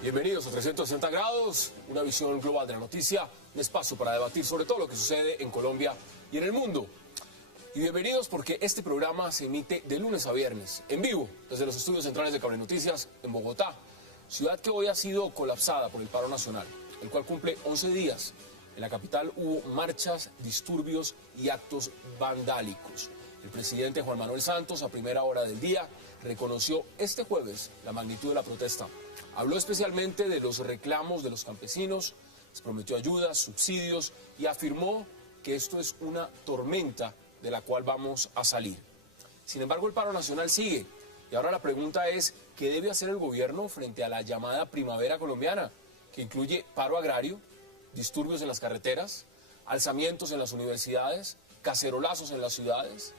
Bienvenidos a 360 grados, una visión global de la noticia, un espacio para debatir sobre todo lo que sucede en Colombia y en el mundo. Y bienvenidos porque este programa se emite de lunes a viernes, en vivo, desde los estudios centrales de Cable Noticias en Bogotá, ciudad que hoy ha sido colapsada por el paro nacional, el cual cumple 11 días. En la capital hubo marchas, disturbios y actos vandálicos. El presidente Juan Manuel Santos, a primera hora del día, reconoció este jueves la magnitud de la protesta. Habló especialmente de los reclamos de los campesinos, les prometió ayudas, subsidios y afirmó que esto es una tormenta de la cual vamos a salir. Sin embargo, el paro nacional sigue y ahora la pregunta es ¿qué debe hacer el gobierno frente a la llamada primavera colombiana, que incluye paro agrario, disturbios en las carreteras, alzamientos en las universidades, cacerolazos en las ciudades?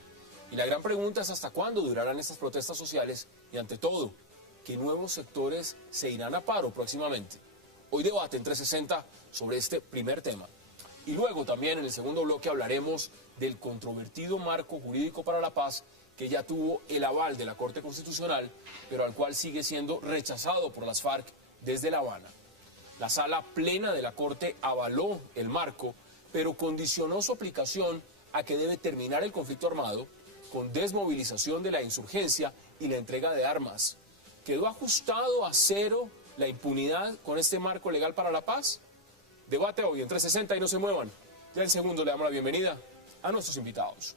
Y la gran pregunta es ¿hasta cuándo durarán estas protestas sociales? Y ante todo, ¿qué nuevos sectores se irán a paro próximamente? Hoy debate en 360 sobre este primer tema. Y luego también en el segundo bloque hablaremos del controvertido marco jurídico para la paz que ya tuvo el aval de la Corte Constitucional, pero al cual sigue siendo rechazado por las FARC desde La Habana. La sala plena de la Corte avaló el marco, pero condicionó su aplicación a que debe terminar el conflicto armado con desmovilización de la insurgencia y la entrega de armas. ¿Quedó ajustado a cero la impunidad con este marco legal para la paz? Debate hoy en 360 y no se muevan. Ya en segundo le damos la bienvenida a nuestros invitados.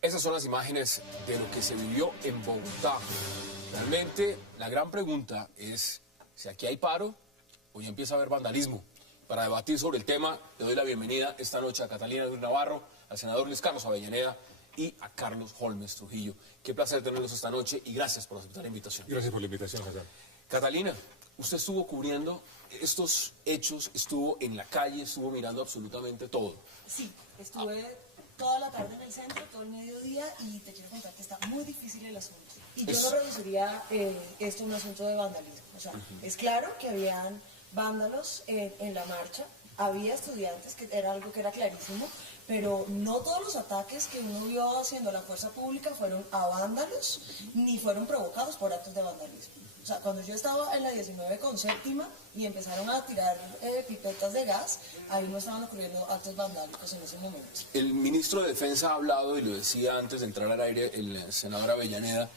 Esas son las imágenes de lo que se vivió en Bogotá. Realmente la gran pregunta es si aquí hay paro o ya empieza a haber vandalismo. Para debatir sobre el tema, le doy la bienvenida esta noche a Catalina Luis Navarro, al senador Luis Carlos Avellaneda y a Carlos Holmes Trujillo. Qué placer tenerlos esta noche y gracias por aceptar la invitación. Gracias por la invitación, Hassan. Catalina, usted estuvo cubriendo estos hechos, estuvo en la calle, estuvo mirando absolutamente todo. Sí, estuve toda la tarde en el centro, todo el mediodía, y te quiero contar que está muy difícil el asunto. Y yo no reduciría esto a un asunto de vandalismo. O sea, es claro que habían vándalos en la marcha, había estudiantes, que era algo que era clarísimo, pero no todos los ataques que uno vio haciendo la fuerza pública fueron a vándalos, ni fueron provocados por actos de vandalismo. O sea, cuando yo estaba en la 19 con séptima y empezaron a tirar pipetas de gas, ahí no estaban ocurriendo actos vandálicos en ese momento. El ministro de Defensa ha hablado, y lo decía antes de entrar al aire el senador Avellaneda,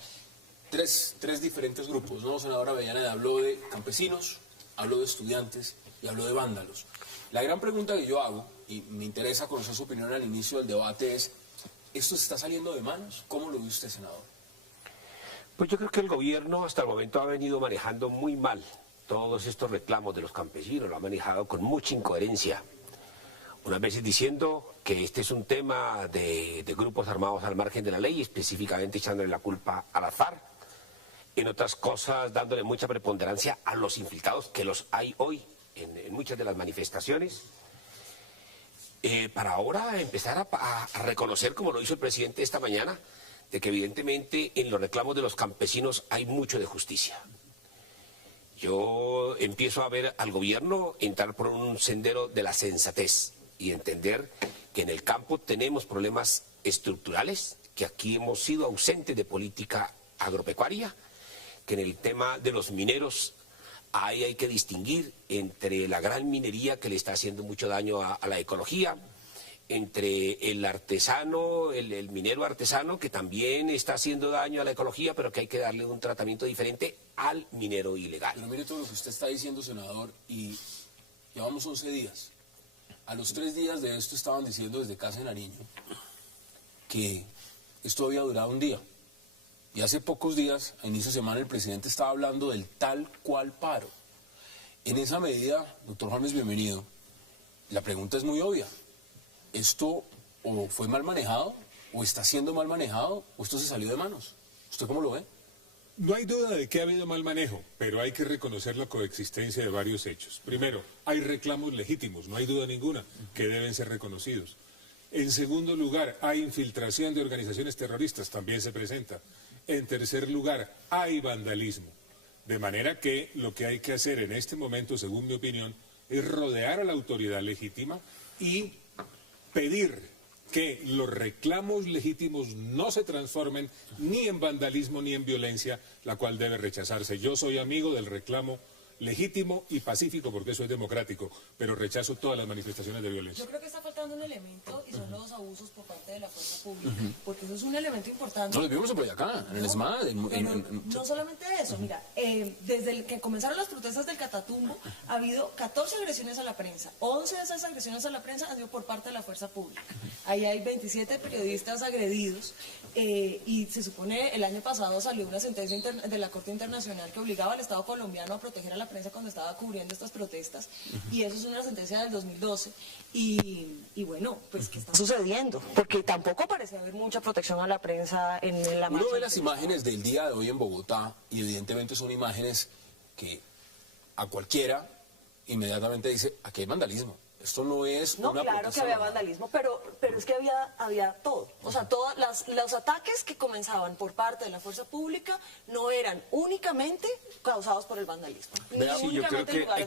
tres diferentes grupos, ¿no? Senador Avellaneda habló de campesinos, habló de estudiantes y habló de vándalos. La gran pregunta que yo hago, y me interesa conocer su opinión al inicio del debate, es, ¿esto se está saliendo de manos? ¿Cómo lo ve usted, senador? Pues yo creo que el gobierno hasta el momento ha venido manejando muy mal todos estos reclamos de los campesinos, lo ha manejado con mucha incoherencia. Unas veces diciendo que este es un tema de grupos armados al margen de la ley, específicamente echándole la culpa a las FARC, en otras cosas dándole mucha preponderancia a los infiltrados, que los hay hoy en muchas de las manifestaciones, para ahora empezar a reconocer, como lo hizo el presidente esta mañana, de que evidentemente en los reclamos de los campesinos hay mucho de justicia. Yo empiezo a ver al gobierno entrar por un sendero de la sensatez y entender que en el campo tenemos problemas estructurales, que aquí hemos sido ausentes de política agropecuaria, que en el tema de los mineros ahí hay que distinguir entre la gran minería que le está haciendo mucho daño a la ecología, entre el artesano, el minero artesano, que también está haciendo daño a la ecología, pero que hay que darle un tratamiento diferente al minero ilegal. Pero mire todo lo que usted está diciendo, senador, y llevamos 11 días. A los 3 días de esto estaban diciendo desde Casa de Nariño que esto había durado un día. Y hace pocos días, a inicio de semana, el presidente estaba hablando del tal cual paro. En esa medida, doctor James, bienvenido. La pregunta es muy obvia. ¿Esto o fue mal manejado, o está siendo mal manejado, o esto se salió de manos? ¿Usted cómo lo ve? No hay duda de que ha habido mal manejo, pero hay que reconocer la coexistencia de varios hechos. Primero, hay reclamos legítimos, no hay duda ninguna, que deben ser reconocidos. En segundo lugar, hay infiltración de organizaciones terroristas, también se presenta. En tercer lugar, hay vandalismo. De manera que lo que hay que hacer en este momento, según mi opinión, es rodear a la autoridad legítima y pedir que los reclamos legítimos no se transformen ni en vandalismo ni en violencia, la cual debe rechazarse. Yo soy amigo del reclamo legítimo y pacífico, porque eso es democrático, pero rechazo todas las manifestaciones de violencia. Yo creo que está faltando un elemento y son los abusos por parte de la fuerza pública, porque eso es un elemento importante. No, lo vimos en Boyacá, en el ESMAD. No solamente eso, mira, desde que comenzaron las protestas del Catatumbo ha habido 14 agresiones a la prensa, 11 de esas agresiones a la prensa han sido por parte de la fuerza pública. Ahí hay 27 periodistas agredidos y se supone el año pasado salió una sentencia de la Corte Internacional que obligaba al Estado colombiano a proteger a la prensa cuando estaba cubriendo estas protestas, y eso es una sentencia del 2012, y bueno, pues ¿qué está sucediendo? Porque tampoco parece haber mucha protección a la prensa en la marcha. Uno ve las imágenes del día de hoy en Bogotá y evidentemente son imágenes que a cualquiera inmediatamente dice, aquí hay vandalismo. Esto no es no, una claro que protesta había normal. vandalismo, pero es que había todo. O sea, los ataques que comenzaban por parte de la fuerza pública no eran únicamente causados por el vandalismo. Sí, yo creo que hay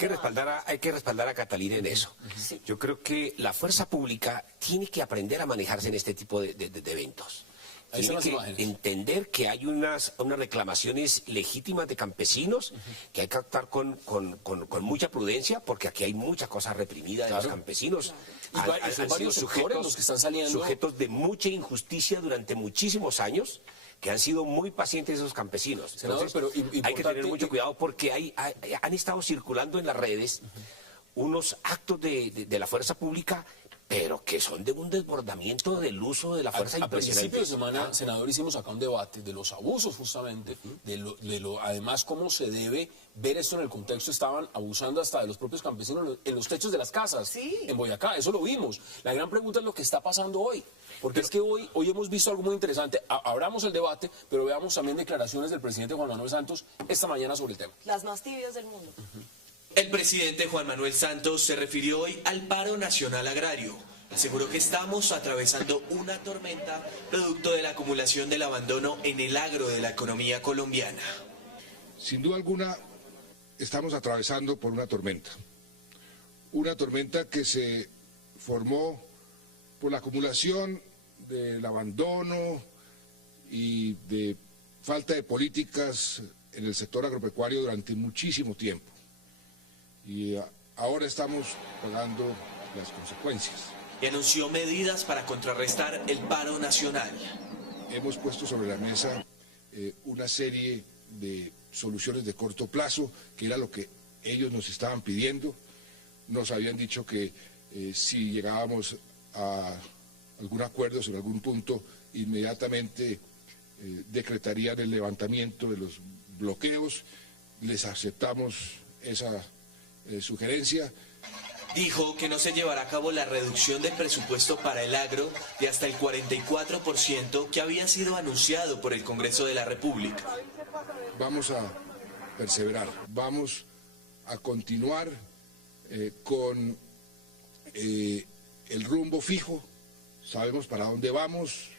que respaldar a Catalina en eso. Sí. Yo creo que la fuerza pública tiene que aprender a manejarse en este tipo de eventos. Ahí están Tiene las que imágenes. entender que hay unas reclamaciones legítimas de campesinos que hay que actuar con mucha prudencia, porque aquí hay mucha cosa reprimida de Claro. los campesinos. Y son varios sectores los que están saliendo. Sujetos de mucha injusticia durante muchísimos años, que han sido muy pacientes esos campesinos. Senador, pero hay que importante- tener mucho cuidado porque han estado circulando en las redes unos actos de la fuerza pública, pero que son de un desbordamiento del uso de la fuerza A principio impresionante. de semana, senador, hicimos acá un debate de los abusos justamente, además cómo se debe ver esto en el contexto. Estaban abusando hasta de los propios campesinos en los techos de las casas, Sí. en Boyacá, eso lo vimos. La gran pregunta es lo que está pasando hoy, porque es que hoy hemos visto algo muy interesante. Abramos el debate, pero veamos también declaraciones del presidente Juan Manuel Santos esta mañana sobre el tema. Las más tibias del mundo. El presidente Juan Manuel Santos se refirió hoy al paro nacional agrario. Aseguró que estamos atravesando una tormenta producto de la acumulación del abandono en el agro de la economía colombiana. Sin duda alguna, estamos atravesando por una tormenta. Una tormenta que se formó por la acumulación del abandono y de falta de políticas en el sector agropecuario durante muchísimo tiempo. Y ahora estamos pagando las consecuencias. Y anunció medidas para contrarrestar el paro nacional. Hemos puesto sobre la mesa una serie de soluciones de corto plazo, que era lo que ellos nos estaban pidiendo. Nos habían dicho que si llegábamos a algún acuerdo sobre algún punto, inmediatamente decretarían el levantamiento de los bloqueos. Les aceptamos esa sugerencia. Dijo que no se llevará a cabo la reducción del presupuesto para el agro de hasta el 44% que había sido anunciado por el Congreso de la República. Vamos a perseverar, vamos a continuar con el rumbo fijo, sabemos para dónde vamos,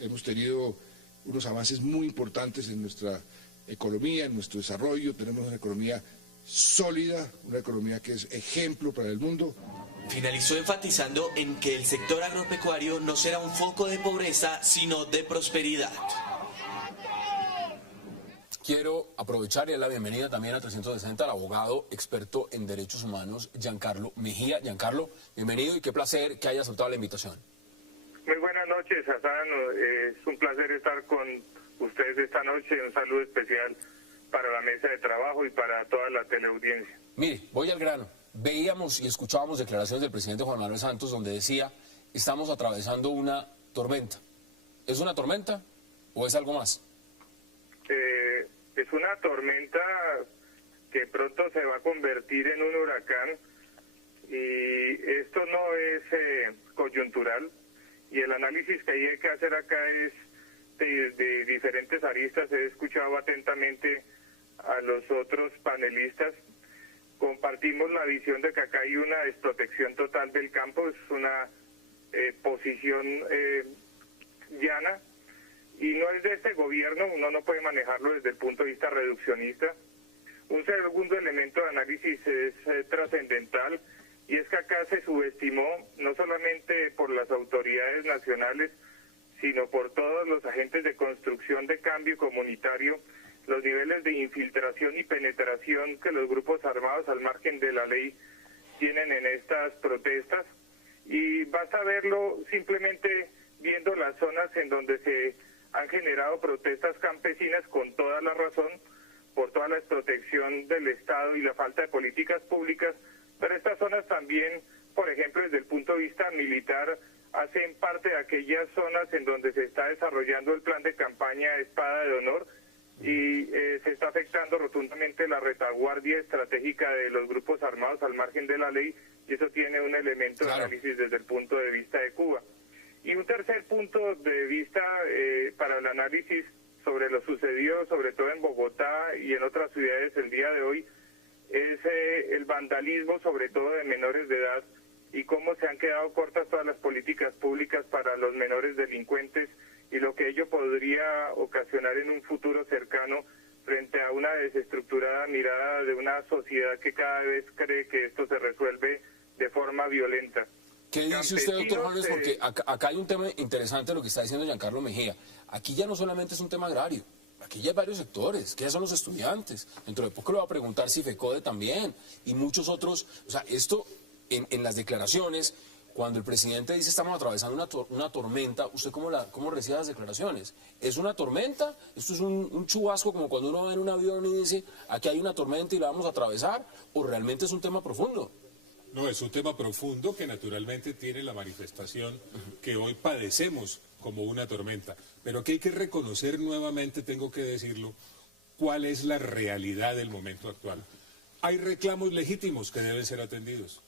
hemos tenido unos avances muy importantes en nuestra economía, en nuestro desarrollo, tenemos una economía sólida, una economía que es ejemplo para el mundo. Finalizó enfatizando en que el sector agropecuario no será un foco de pobreza, sino de prosperidad. Quiero aprovechar y dar la bienvenida también a 360 al abogado experto en derechos humanos, Giancarlo Mejía. Giancarlo, bienvenido y qué placer que haya aceptado la invitación. Muy buenas noches, Hassan. Es un placer estar con ustedes esta noche. Un saludo especial para la mesa de trabajo y para toda la teleaudiencia. Mire, voy al grano. Veíamos y escuchábamos declaraciones del presidente Juan Manuel Santos donde decía, estamos atravesando una tormenta. ¿Es una tormenta ¿O es algo más? Es una tormenta que pronto se va a convertir en un huracán, y esto no es coyuntural, y el análisis que hay que hacer acá es de diferentes aristas. He escuchado atentamente a los otros panelistas. Compartimos la visión de que acá hay una desprotección total del campo, es una posición llana, y no es de este gobierno, uno no puede manejarlo desde el punto de vista reduccionista. Un segundo elemento de análisis es trascendental, y es que acá se subestimó, no solamente por las autoridades nacionales, sino por todos los agentes de construcción de cambio comunitario, los niveles de infiltración y penetración que los grupos armados al margen de la ley tienen en estas protestas. Y basta verlo simplemente viendo las zonas en donde se han generado protestas campesinas con toda la razón, por toda la desprotección del Estado y la falta de políticas públicas, pero estas zonas también, por ejemplo, desde el punto de vista militar, hacen parte de aquellas zonas en donde se está desarrollando el plan de campaña Espada de Honor, y se está afectando rotundamente la retaguardia estratégica de los grupos armados al margen de la ley, y eso tiene un elemento de análisis desde el punto de vista de Cuba. Y un tercer punto de vista para el análisis sobre lo sucedido, sobre todo en Bogotá y en otras ciudades el día de hoy, es el vandalismo, sobre todo de menores de edad, y cómo se han quedado cortas todas las políticas públicas para los menores delincuentes, y lo que ello podría ocasionar en un futuro cercano frente a una desestructurada mirada de una sociedad que cada vez cree que esto se resuelve de forma violenta. ¿Qué dice usted, doctor Juanes? Porque acá hay un tema interesante de lo que está diciendo Giancarlo Mejía. Aquí ya no solamente es un tema agrario, aquí ya hay varios sectores, que ya son los estudiantes. Dentro de poco le va a preguntar si FECODE también, y muchos otros. O sea, esto en las declaraciones, cuando el presidente dice estamos atravesando una tormenta, ¿usted cómo recibe las declaraciones? ¿Es una tormenta? ¿Esto es un chubasco como cuando uno va en un avión y dice aquí hay una tormenta y la vamos a atravesar? ¿O realmente es un tema profundo? No, es un tema profundo que naturalmente tiene la manifestación que hoy padecemos como una tormenta, pero que hay que reconocer nuevamente, tengo que decirlo, cuál es la realidad del momento actual. Hay reclamos legítimos que deben ser atendidos,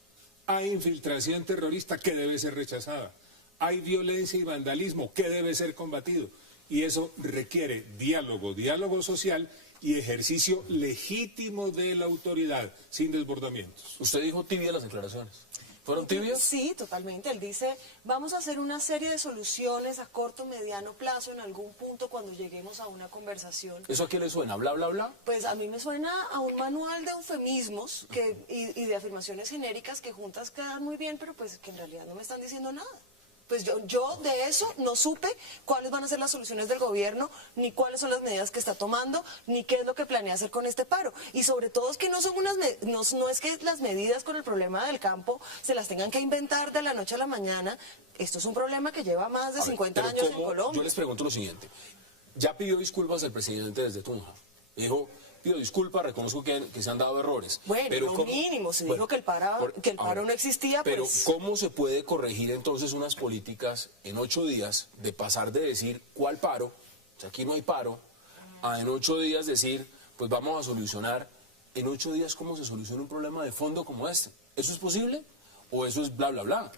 hay infiltración terrorista que debe ser rechazada, hay violencia y vandalismo que debe ser combatido, y eso requiere diálogo social y ejercicio legítimo de la autoridad, sin desbordamientos. Usted dijo tibia las declaraciones. ¿Fueron tibias? Sí, totalmente. Él dice, vamos a hacer una serie de soluciones a corto, mediano plazo en algún punto cuando lleguemos a una conversación. ¿Eso a qué le suena? ¿Bla, bla, bla? Pues a mí me suena a un manual de eufemismos y de afirmaciones genéricas que juntas quedan muy bien, pero pues que en realidad no me están diciendo nada. Pues yo de eso no supe cuáles van a ser las soluciones del gobierno, ni cuáles son las medidas que está tomando, ni qué es lo que planea hacer con este paro. Y sobre todo es que no es que las medidas con el problema del campo se las tengan que inventar de la noche a la mañana. Esto es un problema que lleva más de 50 años en Colombia. Yo les pregunto lo siguiente. Ya pidió disculpas el presidente desde Tunja. Dijo, pido disculpas, reconozco que se han dado errores. Bueno, pero lo mínimo, se dijo que el paro no existía. Pero pues... ¿cómo se puede corregir entonces unas políticas en 8 días de pasar de decir cuál paro, o sea, aquí no hay paro, a en 8 días decir, pues vamos a solucionar en 8 días cómo se soluciona un problema de fondo como este? ¿Eso es posible? ¿O eso es bla, bla, bla?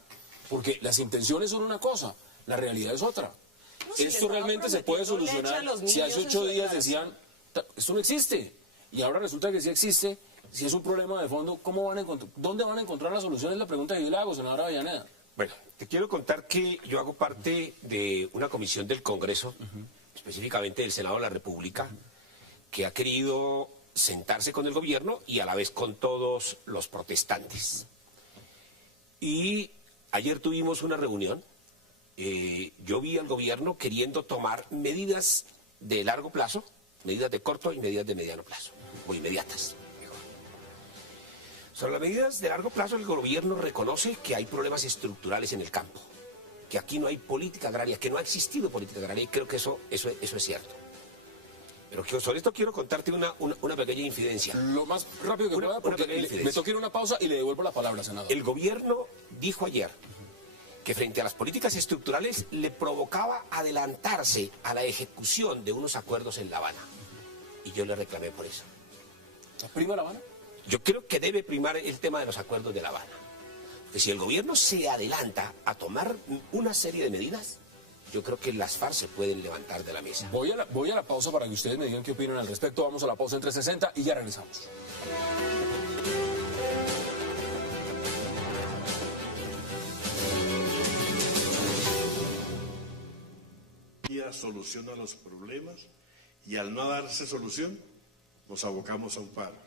Porque las intenciones son una cosa, la realidad es otra. No, si esto realmente se puede solucionar si hace 8 días decían, esto no existe. Y ahora resulta que sí existe. Si es un problema de fondo, ¿dónde van a encontrar la solución? Es la pregunta que yo le hago, senadora Avellaneda. Bueno, te quiero contar que yo hago parte de una comisión del Congreso, específicamente del Senado de la República, que ha querido sentarse con el gobierno y a la vez con todos los protestantes. Y ayer tuvimos una reunión. Yo vi al gobierno queriendo tomar medidas de largo plazo, medidas de corto y medidas de mediano plazo, o inmediatas. Sobre las medidas de largo plazo, el gobierno reconoce que hay problemas estructurales en el campo, que aquí no hay política agraria, que no ha existido política agraria, y creo que eso es cierto. Pero sobre esto quiero contarte una pequeña infidencia. Lo más rápido que pueda, porque me toca ir a una pausa y le devuelvo la palabra, senador. El gobierno dijo ayer que frente a las políticas estructurales le provocaba adelantarse a la ejecución de unos acuerdos en La Habana. Y yo le reclamé por eso. ¿Prima La Habana? Yo creo que debe primar el tema de los acuerdos de La Habana. Que si el gobierno se adelanta a tomar una serie de medidas, yo creo que las FARC se pueden levantar de la mesa. Voy a la pausa para que ustedes me digan qué opinan al respecto. Vamos a la pausa en 360 y ya regresamos. Soluciona los problemas y al no darse solución nos abocamos a un paro.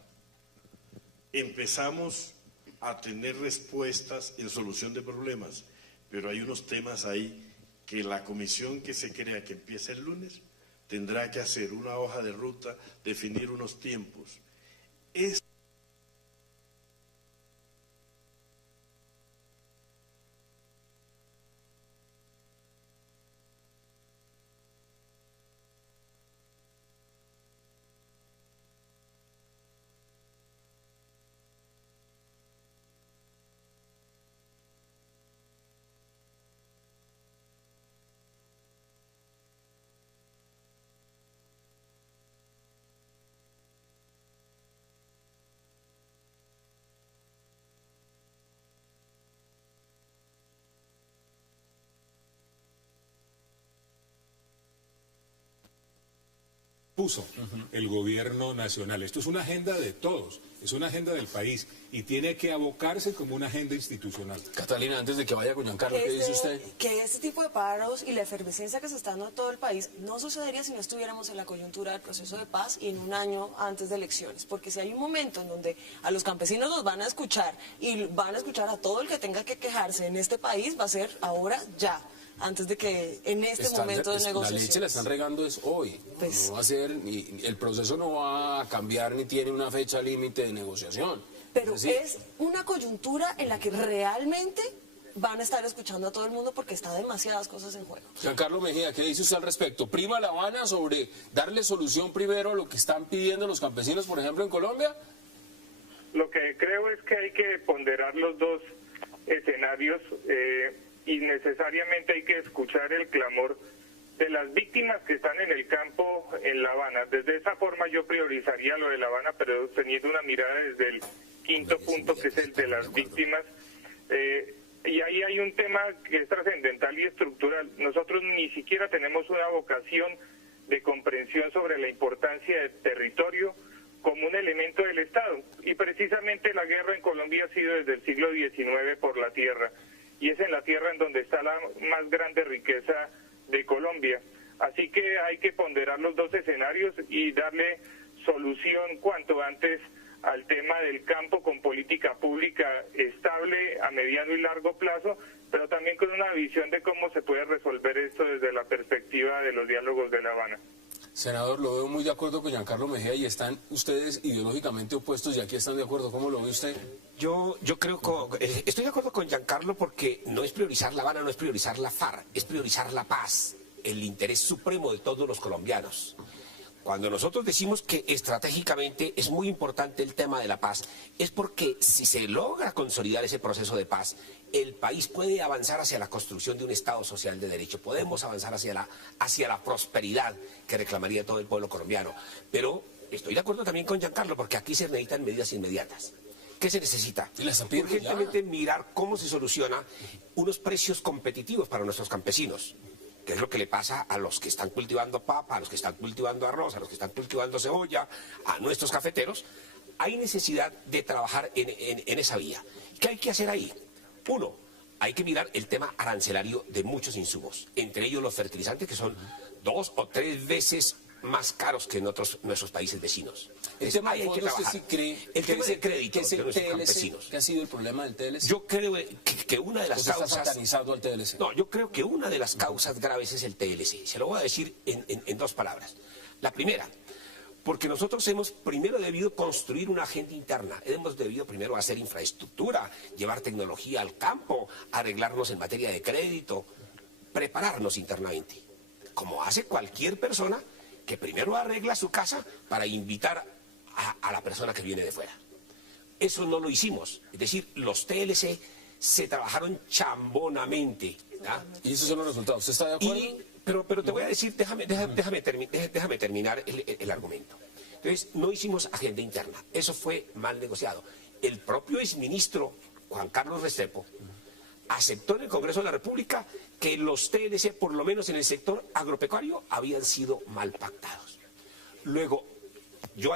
Empezamos a tener respuestas en solución de problemas, pero hay unos temas ahí que la comisión que se crea, que empieza el lunes, tendrá que hacer una hoja de ruta, definir unos tiempos. Puso el gobierno nacional. Esto es una agenda de todos, es una agenda del país y tiene que abocarse como una agenda institucional. Catalina, antes de que vaya con Giancarlo, ¿qué dice usted? Que este tipo de paros y la efervescencia que se está dando en todo el país no sucedería si no estuviéramos en la coyuntura del proceso de paz y en un año antes de elecciones. Porque si hay un momento en donde a los campesinos los van a escuchar y van a escuchar a todo el que tenga que quejarse en este país, va a ser ahora ya. Antes de que en este momento de negociación. La leche la están regando es hoy. Pues, no va a ser, el proceso no va a cambiar ni tiene una fecha límite de negociación. Pero es una coyuntura en la que realmente van a estar escuchando a todo el mundo porque está demasiadas cosas en juego. Giancarlo Mejía, ¿qué dice usted al respecto? ¿Prima La Habana sobre darle solución primero a lo que están pidiendo los campesinos, por ejemplo, en Colombia? Lo que creo es que hay que ponderar los dos escenarios y necesariamente hay que escuchar el clamor de las víctimas que están en el campo en La Habana. Desde esa forma yo priorizaría lo de La Habana, pero teniendo una mirada desde el quinto punto, que es el de las víctimas. Y ahí hay un tema que es trascendental y estructural. Nosotros ni siquiera tenemos una vocación de comprensión sobre la importancia del territorio como un elemento del Estado. Y precisamente la guerra en Colombia ha sido desde el siglo XIX por la tierra. Y es en la tierra en donde está la más grande riqueza de Colombia. Así que hay que ponderar los dos escenarios y darle solución cuanto antes al tema del campo con política pública estable a mediano y largo plazo, pero también con una visión de cómo se puede resolver esto desde la perspectiva de los diálogos de La Habana. Senador, lo veo muy de acuerdo con Giancarlo Mejía y están ustedes ideológicamente opuestos y aquí están de acuerdo. ¿Cómo lo ve usted? Yo creo que estoy de acuerdo con Giancarlo porque no es priorizar La Habana, no es priorizar la FARC, es priorizar la paz, el interés supremo de todos los colombianos. Cuando nosotros decimos que estratégicamente es muy importante el tema de la paz, es porque si se logra consolidar ese proceso de paz, el país puede avanzar hacia la construcción de un Estado social de derecho, podemos avanzar hacia la prosperidad que reclamaría todo el pueblo colombiano. Pero estoy de acuerdo también con Giancarlo porque aquí se necesitan medidas inmediatas. ¿Qué se necesita? Urgentemente mirar cómo se soluciona unos precios competitivos para nuestros campesinos. Que es lo que le pasa a los que están cultivando papa, a los que están cultivando arroz, a los que están cultivando cebolla, a nuestros cafeteros. Hay necesidad de trabajar en esa vía. ¿Qué hay que hacer ahí? Uno, hay que mirar el tema arancelario de muchos insumos, entre ellos los fertilizantes, que son 2 o 3 veces más caros que en nuestros países vecinos. El tema hay que trabajar. ¿Sí cree el tema de crédito de nuestros campesinos. ¿Qué ha sido el problema del TLC? Yo creo que una de las causas... ¿Está satanizado al TLC? No, yo creo que una de las causas graves es el TLC. Se lo voy a decir en 2 palabras. La primera, porque nosotros hemos primero debido construir una agenda interna. Hemos debido primero hacer infraestructura, llevar tecnología al campo, arreglarnos en materia de crédito, prepararnos internamente. Como hace cualquier persona que primero arregla su casa para invitar a la persona que viene de fuera. Eso no lo hicimos. Es decir, los TLC se trabajaron chambonamente. ¿Ya? Y esos son los resultados. ¿Usted está de acuerdo? Pero te voy a decir, déjame terminar el argumento. Entonces, no hicimos agenda interna. Eso fue mal negociado. El propio exministro Juan Carlos Restrepo aceptó en el Congreso de la República que los TLC, por lo menos en el sector agropecuario, habían sido mal pactados. Luego, yo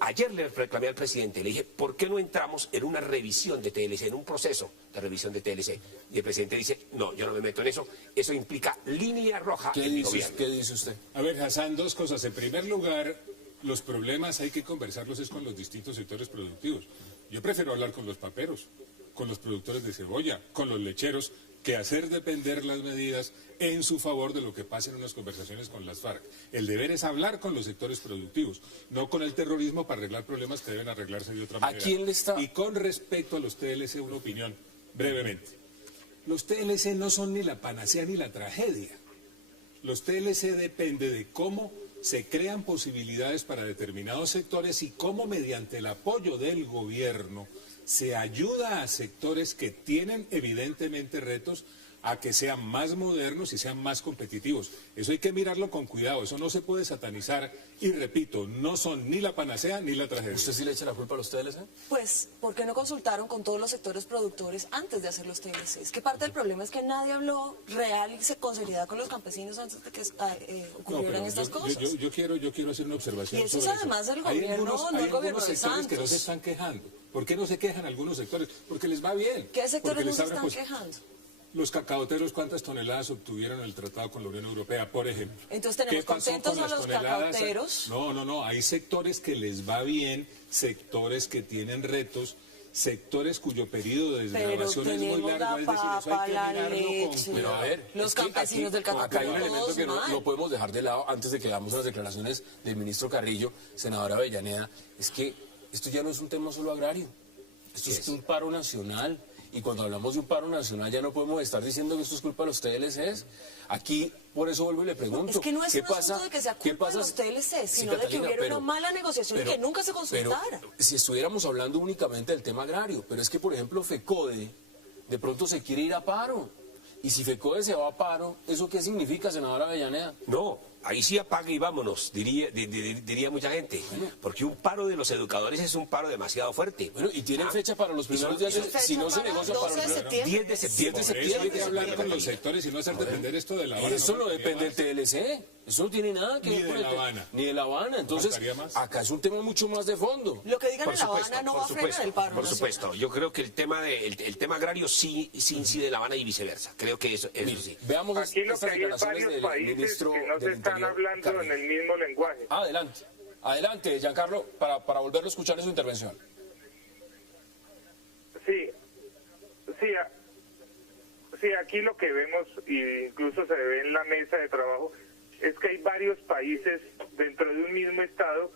ayer le reclamé al presidente, le dije, ¿por qué no entramos en una revisión de TLC, en un proceso de revisión de TLC? Y el presidente dice, no, yo no me meto en eso, eso implica línea roja en mi gobierno. ¿Qué dice usted? A ver, Hassan, dos cosas. En primer lugar, los problemas hay que conversarlos es con los distintos sectores productivos. Yo prefiero hablar con los paperos, con los productores de cebolla, con los lecheros, que hacer depender las medidas en su favor de lo que pasa en unas conversaciones con las FARC. El deber es hablar con los sectores productivos, no con el terrorismo para arreglar problemas que deben arreglarse de otra manera. ¿A quién le está? Y con respecto a los TLC, una opinión, brevemente. Los TLC no son ni la panacea ni la tragedia. Los TLC depende de cómo se crean posibilidades para determinados sectores y cómo mediante el apoyo del gobierno se ayuda a sectores que tienen evidentemente retos a que sean más modernos y sean más competitivos. Eso hay que mirarlo con cuidado, eso no se puede satanizar y repito, no son ni la panacea ni la tragedia. ¿Usted sí le echa la culpa a los TLC? Pues, ¿por qué no consultaron con todos los sectores productores antes de hacer los TLCs? Que parte del problema es que nadie habló real y con seriedad con los campesinos antes de que ocurrieran estas cosas. Yo quiero hacer una observación. Y eso es sobre además eso. del gobierno, no el gobierno de sectores que no Santos. se están quejando. ¿Por qué no se quejan algunos sectores? Porque les va bien. ¿Qué sectores no se abren están quejando? Los cacaoteros, ¿cuántas toneladas obtuvieron en el tratado con la Unión Europea, por ejemplo? Entonces, ¿tenemos ¿Qué pasó contentos con a las los toneladas? cacaoteros? No, hay sectores que les va bien, sectores que tienen retos, sectores cuyo periodo de desgravación es muy largo, es decir, eso hay que mirarlo con Pero a ver, los es que campesinos aquí, del cacao, acá hay un elemento todos que mal. no podemos dejar de lado antes de que veamos las declaraciones del ministro Carrillo, senadora Avellaneda, es que esto ya no es un tema solo agrario, esto es un paro nacional. Y cuando hablamos de un paro nacional ya no podemos estar diciendo que esto es culpa de los TLCs. Aquí, por eso vuelvo y le pregunto. Es que no es ¿qué un pasa? asunto de que sea culpa de los TLCs, sino de que Catalina, hubiera una mala negociación y que nunca se consultara. Pero si estuviéramos hablando únicamente del tema agrario, pero es que, por ejemplo, FECODE de pronto se quiere ir a paro. Y si FECODE se va a paro, ¿eso qué significa, senadora Avellaneda? No, ahí sí apague y vámonos, diría mucha gente. Porque un paro de los educadores es un paro demasiado fuerte. Bueno, y tienen fecha para los primeros días, si no se negocia para los 10 de septiembre. Por eso hay que hablar con los sectores y no hacer depender esto de La Habana. Eso no depende del TLC, eso no tiene nada que Ni ver de con La Habana. Ni de La Habana, entonces Faltaría más. acá es un tema mucho más de fondo. Lo que digan en La Habana no va a frenar el paro Por nacional. supuesto, yo creo que el tema agrario sí incide en La Habana y viceversa. Creo que eso sí. Veamos Aquí lo estas que hay es declaraciones varios del países ministro que no se del están Interior, hablando Carrillo. en el mismo lenguaje. Adelante, Giancarlo, para volverlo a escuchar en su intervención. Sí, aquí lo que vemos, y incluso se ve en la mesa de trabajo, es que hay varios países dentro de un mismo estado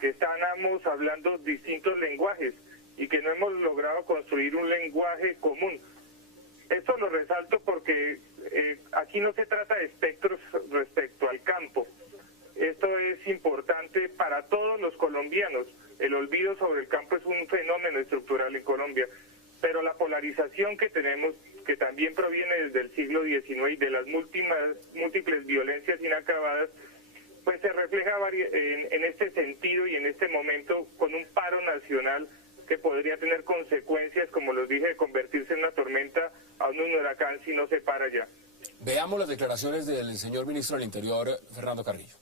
que estamos hablando distintos lenguajes y que no hemos logrado construir un lenguaje común. Esto lo resalto porque aquí no se trata de espectros respecto al campo. Esto es importante para todos los colombianos. El olvido sobre el campo es un fenómeno estructural en Colombia, pero la polarización que tenemos, que también proviene desde el siglo XIX y de las múltiples violencias inacabadas, pues se refleja en este sentido y en este momento con un paro nacional que podría tener consecuencias, como los dije, de convertirse en una tormenta a un huracán si no se para ya. Veamos las declaraciones del señor ministro del Interior, Fernando Carrillo.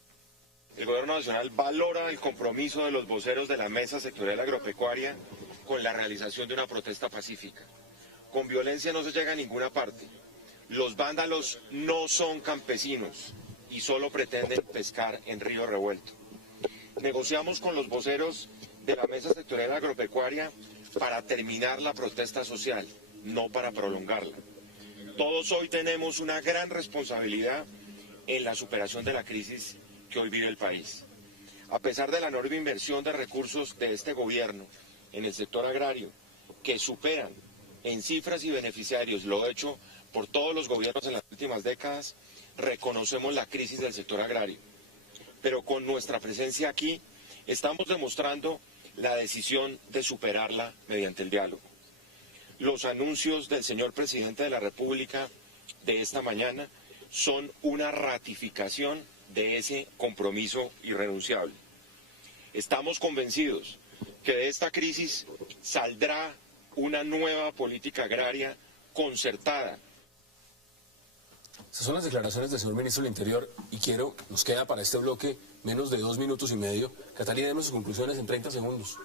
El Gobierno Nacional valora el compromiso de los voceros de la Mesa Sectorial Agropecuaria con la realización de una protesta pacífica. Con violencia no se llega a ninguna parte. Los vándalos no son campesinos y solo pretenden pescar en río revuelto. Negociamos con los voceros de la Mesa Sectorial Agropecuaria para terminar la protesta social, no para prolongarla. Todos hoy tenemos una gran responsabilidad en la superación de la crisis que hoy vive el país. A pesar de la enorme inversión de recursos de este gobierno en el sector agrario, que superan en cifras y beneficiarios lo hecho por todos los gobiernos en las últimas décadas, reconocemos la crisis del sector agrario. Pero con nuestra presencia aquí estamos demostrando la decisión de superarla mediante el diálogo. los anuncios del señor presidente de la República de esta mañana son una ratificación de ese compromiso irrenunciable. Estamos convencidos que de esta crisis saldrá una nueva política agraria concertada. Esas son las declaraciones del señor ministro del Interior y nos queda para este bloque menos de 2 minutos y medio. Catalina, demos sus conclusiones en 30 segundos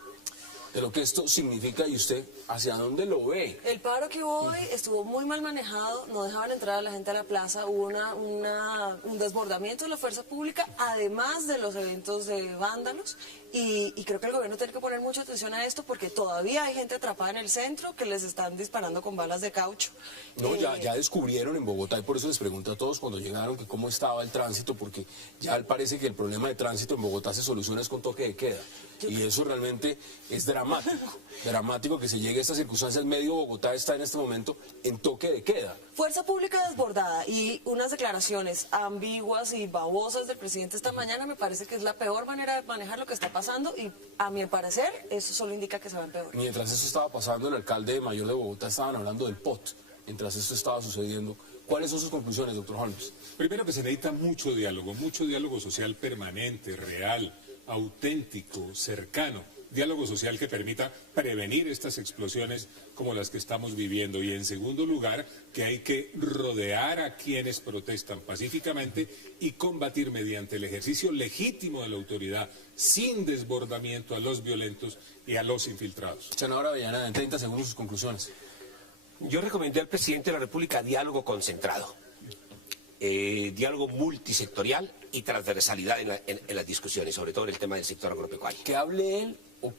de lo que esto significa y usted hacia dónde lo ve. El paro que hubo hoy estuvo muy mal manejado, no dejaban entrar a la gente a la plaza, hubo un desbordamiento de la fuerza pública, además de los eventos de vándalos, y creo que el gobierno tiene que poner mucha atención a esto porque todavía hay gente atrapada en el centro que les están disparando con balas de caucho. No, ya descubrieron en Bogotá y por eso les pregunto a todos cuando llegaron que cómo estaba el tránsito, porque ya parece que el problema de tránsito en Bogotá se soluciona con toque de queda. Y eso realmente es dramático que se llegue a estas circunstancias. Medio Bogotá está en este momento en toque de queda. Fuerza pública desbordada y unas declaraciones ambiguas y babosas del presidente esta mañana me parece que es la peor manera de manejar lo que está pasando y a mi parecer eso solo indica que se va a empeorar. Mientras eso estaba pasando, el alcalde mayor de Bogotá estaban hablando del POT, mientras eso estaba sucediendo. ¿Cuáles son sus conclusiones, doctor Holmes? Primero que se necesita mucho diálogo social permanente, real, auténtico, cercano, diálogo social que permita prevenir estas explosiones como las que estamos viviendo. Y en segundo lugar, que hay que rodear a quienes protestan pacíficamente y combatir mediante el ejercicio legítimo de la autoridad, sin desbordamiento a los violentos y a los infiltrados. Senadora Avellaneda, en 30 segundos sus conclusiones. Yo recomendé al presidente de la República diálogo concentrado, diálogo multisectorial y transversalidad en las discusiones, sobre todo en el tema del sector agropecuario. Que hable él o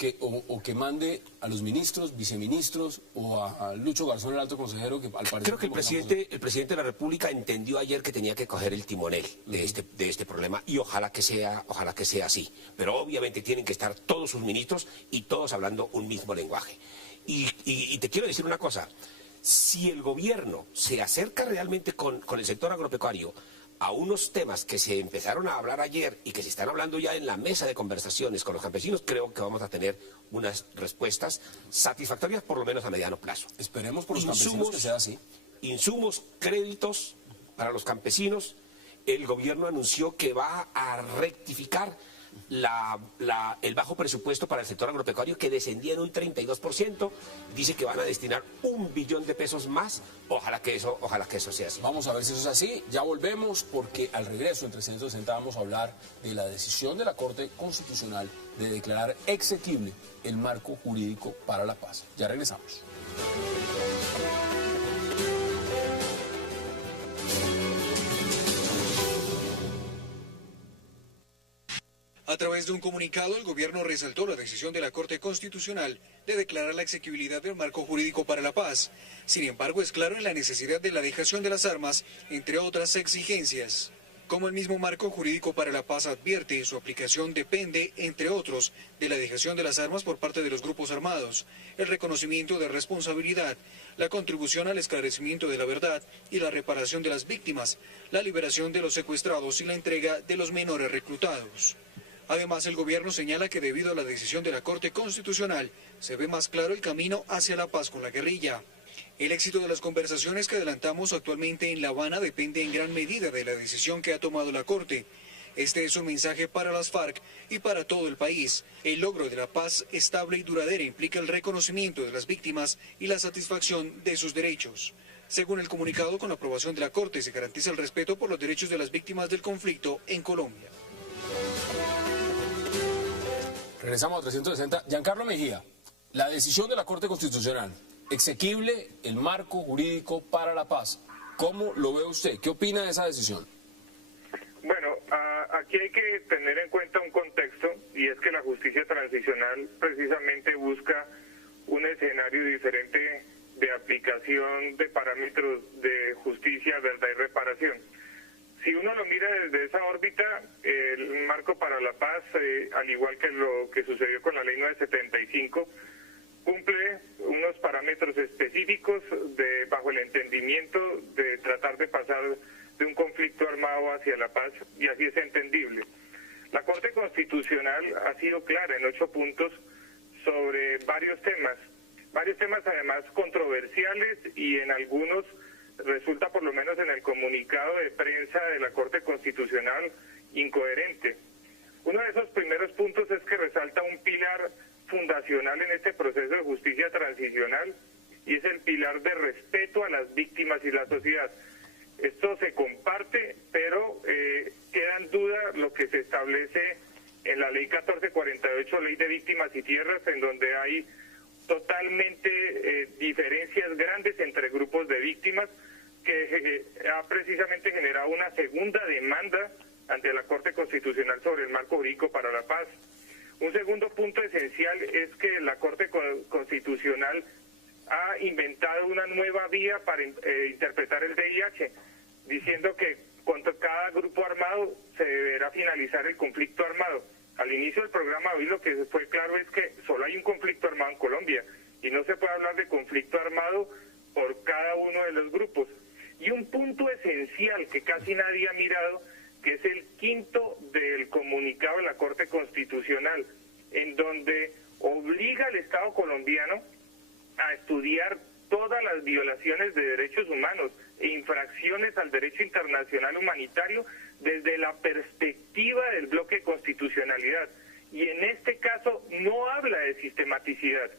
que mande a los ministros, viceministros o a Lucho Garzón, el alto consejero, que al parecer... Creo que el presidente de la República entendió ayer que tenía que coger el timonel de este problema y ojalá que sea así. Pero obviamente tienen que estar todos sus ministros y todos hablando un mismo lenguaje. Y te quiero decir una cosa, si el gobierno se acerca realmente con el sector agropecuario a unos temas que se empezaron a hablar ayer y que se están hablando ya en la mesa de conversaciones con los campesinos, creo que vamos a tener unas respuestas satisfactorias, por lo menos a mediano plazo. Esperemos por los campesinos que sea así. Insumos, créditos para los campesinos. El gobierno anunció que va a rectificar el bajo presupuesto para el sector agropecuario, que descendía en un 32%, dice que van a destinar 1 billón de pesos más. Ojalá que eso sea así. Vamos a ver si eso es así. Ya volvemos porque al regreso en 360 vamos a hablar de la decisión de la Corte Constitucional de declarar exequible el marco jurídico para la paz. Ya regresamos. A través de un comunicado, el gobierno resaltó la decisión de la Corte Constitucional de declarar la exequibilidad del marco jurídico para la paz. Sin embargo, es claro en la necesidad de la dejación de las armas, entre otras exigencias. Como el mismo marco jurídico para la paz advierte, su aplicación depende, entre otros, de la dejación de las armas por parte de los grupos armados, el reconocimiento de responsabilidad, la contribución al esclarecimiento de la verdad y la reparación de las víctimas, la liberación de los secuestrados y la entrega de los menores reclutados. Además, el gobierno señala que debido a la decisión de la Corte Constitucional, se ve más claro el camino hacia la paz con la guerrilla. El éxito de las conversaciones que adelantamos actualmente en La Habana depende en gran medida de la decisión que ha tomado la Corte. Este es un mensaje para las FARC y para todo el país. El logro de la paz estable y duradera implica el reconocimiento de las víctimas y la satisfacción de sus derechos. Según el comunicado, con la aprobación de la Corte se garantiza el respeto por los derechos de las víctimas del conflicto en Colombia. Regresamos a 360. Giancarlo Mejía, la decisión de la Corte Constitucional, exequible el marco jurídico para la paz. ¿Cómo lo ve usted? ¿Qué opina de esa decisión? Bueno, aquí hay que tener en cuenta un contexto, y es que la justicia transicional precisamente busca un escenario diferente de aplicación de parámetros de justicia, verdad y reparación. Si uno lo mira desde esa órbita, el marco para la paz, al igual que lo que sucedió con la ley 975, cumple unos parámetros específicos bajo el entendimiento de tratar de pasar de un conflicto armado hacia la paz, y así es entendible. La Corte Constitucional ha sido clara en 8 puntos sobre varios temas, varios temas además controversiales y en algunos resulta, por lo menos en el comunicado de prensa de la Corte Constitucional, incoherente. Uno de esos primeros puntos es que resalta un pilar fundacional en este proceso de justicia transicional y es el pilar de respeto a las víctimas y la sociedad. Esto se comparte, pero queda en duda lo que se establece en la Ley 1448, Ley de Víctimas y Tierras, en donde hay totalmente diferencias grandes entre grupos de víctimas, que ha precisamente generado una segunda demanda ante la Corte Constitucional sobre el marco jurídico para la paz. Un segundo punto esencial es que la Corte Constitucional ha inventado una nueva vía para interpretar el VIH, diciendo que contra cada grupo armado se deberá finalizar el conflicto armado. Al inicio del programa hoy lo que fue claro es que solo hay un conflicto armado en Colombia y no se puede hablar de conflicto armado por cada uno de los grupos. Y un punto esencial que casi nadie ha mirado, que es el quinto del comunicado de la Corte Constitucional, en donde obliga al Estado colombiano a estudiar todas las violaciones de derechos humanos e infracciones al derecho internacional humanitario desde la perspectiva del bloque de constitucionalidad. Y en este caso no habla de sistematicidad.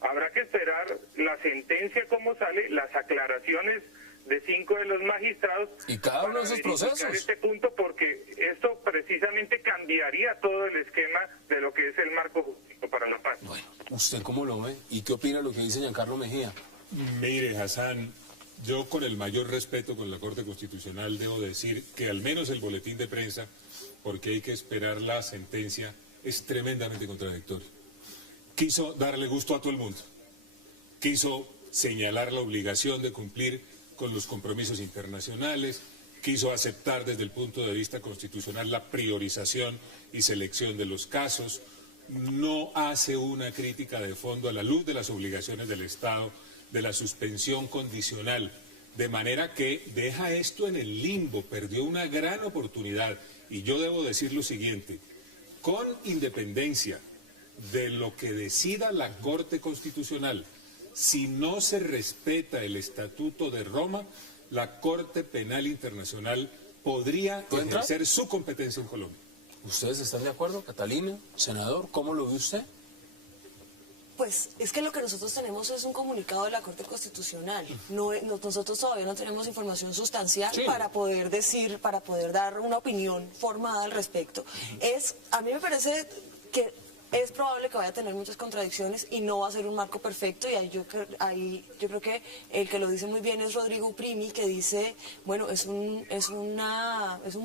Habrá que esperar la sentencia, cómo sale, las aclaraciones de 5 de los magistrados y cada uno de esos procesos. Este punto, porque esto precisamente cambiaría todo el esquema de lo que es el marco jurídico para la paz. Bueno, ¿usted cómo lo ve? ¿Y qué opina de lo que dice Giancarlo Mejía? Mire, Hassan, yo con el mayor respeto con la Corte Constitucional debo decir que al menos el boletín de prensa, porque hay que esperar la sentencia, es tremendamente contradictorio. Quiso darle gusto a todo el mundo, quiso señalar la obligación de cumplir con los compromisos internacionales, quiso aceptar desde el punto de vista constitucional la priorización y selección de los casos, no hace una crítica de fondo a la luz de las obligaciones del Estado, de la suspensión condicional, de manera que deja esto en el limbo, perdió una gran oportunidad. Y yo debo decir lo siguiente, con independencia de lo que decida la Corte Constitucional, si no se respeta el Estatuto de Roma, la Corte Penal Internacional podría ejercer su competencia en Colombia. ¿Ustedes están de acuerdo, Catalina, senador? ¿Cómo lo ve usted? Pues es que lo que nosotros tenemos es un comunicado de la Corte Constitucional. Nosotros todavía no tenemos información sustancial para poder decir, para poder dar una opinión formada al respecto. A mí me parece que es probable que vaya a tener muchas contradicciones y no va a ser un marco perfecto, y ahí yo creo que el que lo dice muy bien es Rodrigo Primi, que dice, bueno, es un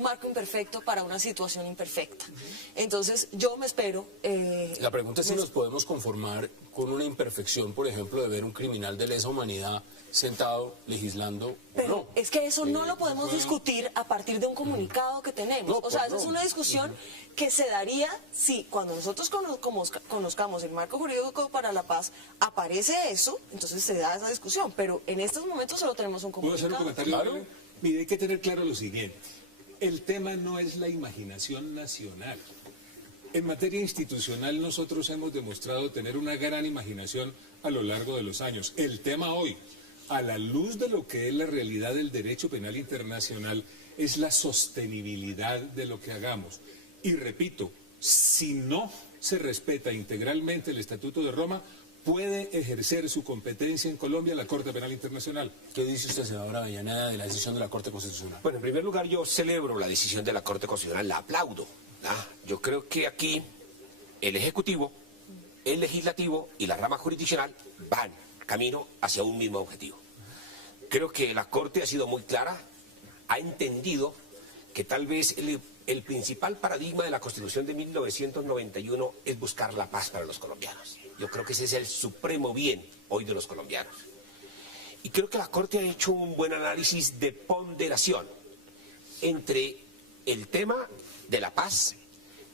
marco imperfecto para una situación imperfecta. Entonces yo me espero... La pregunta es si nos podemos conformar con una imperfección, por ejemplo, de ver un criminal de lesa humanidad sentado legislando. Pero no. Es que eso no lo podemos discutir a partir de un comunicado que tenemos. O sea, esa es una discusión que se daría si cuando nosotros conozcamos el marco jurídico para la paz, aparece eso, entonces se da esa discusión. Pero en estos momentos solo tenemos un comunicado. ¿Puedo hacer un comentario? Claro. Mire, hay que tener claro lo siguiente. El tema no es la imaginación nacional. En materia institucional nosotros hemos demostrado tener una gran imaginación a lo largo de los años. El tema hoy, a la luz de lo que es la realidad del derecho penal internacional, es la sostenibilidad de lo que hagamos. Y repito, si no se respeta integralmente el Estatuto de Roma, puede ejercer su competencia en Colombia la Corte Penal Internacional. ¿Qué dice usted, senadora Avellaneda, de la decisión de la Corte Constitucional? Bueno, en primer lugar, yo celebro la decisión de la Corte Constitucional, la aplaudo. Yo creo que aquí el Ejecutivo, el Legislativo y la rama jurisdiccional van camino hacia un mismo objetivo. Creo que la Corte ha sido muy clara, ha entendido que tal vez el principal paradigma de la Constitución de 1991 es buscar la paz para los colombianos. Yo creo que ese es el supremo bien hoy de los colombianos. Y creo que la Corte ha hecho un buen análisis de ponderación entre el tema de la paz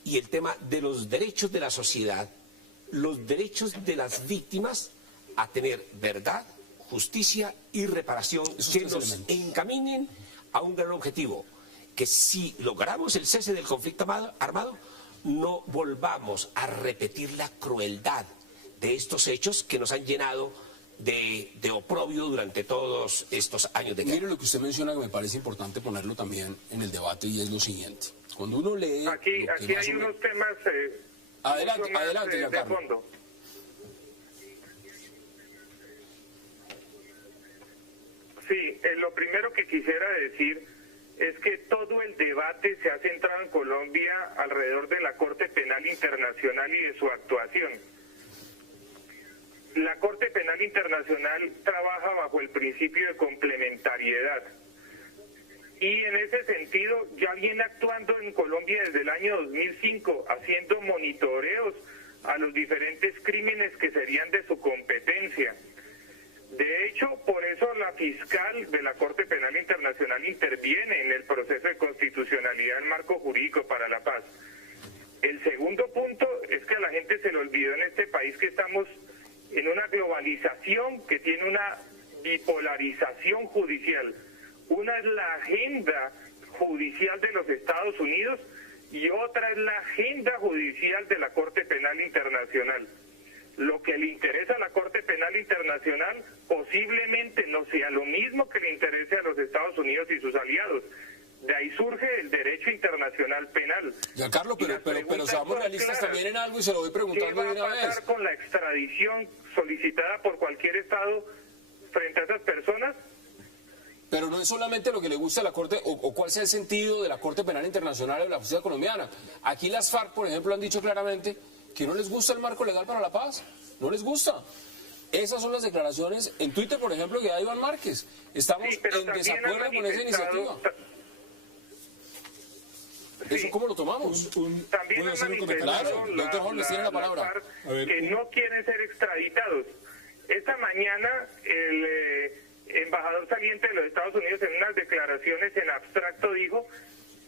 y el tema de los derechos de la sociedad, los derechos de las víctimas a tener verdad, justicia y reparación que nos encaminen a un gran objetivo, que si logramos el cese del conflicto armado, no volvamos a repetir la crueldad de estos hechos que nos han llenado de oprobio durante todos estos años de guerra. Mire lo que usted menciona, que me parece importante ponerlo también en el debate, y es lo siguiente. Cuando uno lee... Aquí hay unos temas adelante, de Giancarlo. fondo. Sí, lo primero que quisiera decir es que todo el debate se ha centrado en Colombia alrededor de la Corte Penal Internacional y de su actuación. La Corte Penal Internacional trabaja bajo el principio de complementariedad. Y en ese sentido ya viene actuando en Colombia desde el año 2005, haciendo monitoreos a los diferentes crímenes que serían de su competencia. De hecho, por eso la fiscal de la Corte Penal Internacional interviene en el proceso de constitucionalidad del marco jurídico para la paz. El segundo punto es que a la gente se le olvidó en este país que estamos en una globalización que tiene una bipolarización judicial. Una es la agenda judicial de los Estados Unidos y otra es la agenda judicial de la Corte Penal Internacional. Lo que le interesa a la Corte Penal Internacional posiblemente no sea lo mismo que le interese a los Estados Unidos y sus aliados. De ahí surge el derecho internacional penal. Giancarlo, pero seamos realistas también en algo, y se lo voy preguntando de una vez. ¿Qué va a pasar con la extradición solicitada por cualquier Estado frente a esas personas? Pero no es solamente lo que le gusta a la Corte, o cuál sea el sentido de la Corte Penal Internacional o de la justicia colombiana. Aquí las FARC, por ejemplo, han dicho claramente que no les gusta el marco legal para la paz. No les gusta. Esas son las declaraciones en Twitter, por ejemplo, que da Iván Márquez. Estamos en desacuerdo con esa iniciativa. ¿Eso cómo lo tomamos? También han manifestado doctor Holmes, tiene la palabra. Que no quieren ser extraditados. Esta mañana el embajador saliente de los Estados Unidos en unas declaraciones en abstracto dijo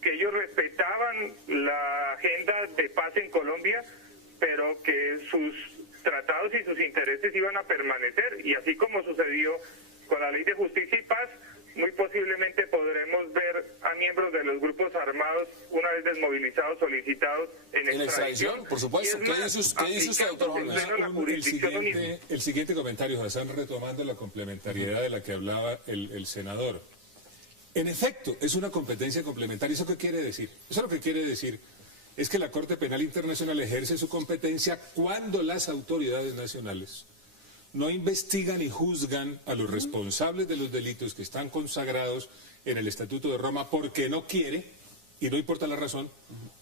que ellos respetaban la agenda de paz en Colombia, pero que sus tratados y sus intereses iban a permanecer, y así como sucedió con la Ley de Justicia y Paz, muy posiblemente podremos ver a miembros de los grupos armados, una vez desmovilizados, solicitados en extradición. Por supuesto. ¿Qué dice usted, doctor Holmes? El siguiente comentario, Hassan, retomando la complementariedad de la que hablaba el senador. En efecto, es una competencia complementaria. ¿Eso qué quiere decir? Eso lo que quiere decir es que la Corte Penal Internacional ejerce su competencia cuando las autoridades nacionales no investigan y juzgan a los responsables de los delitos que están consagrados en el Estatuto de Roma porque no quiere, y no importa la razón,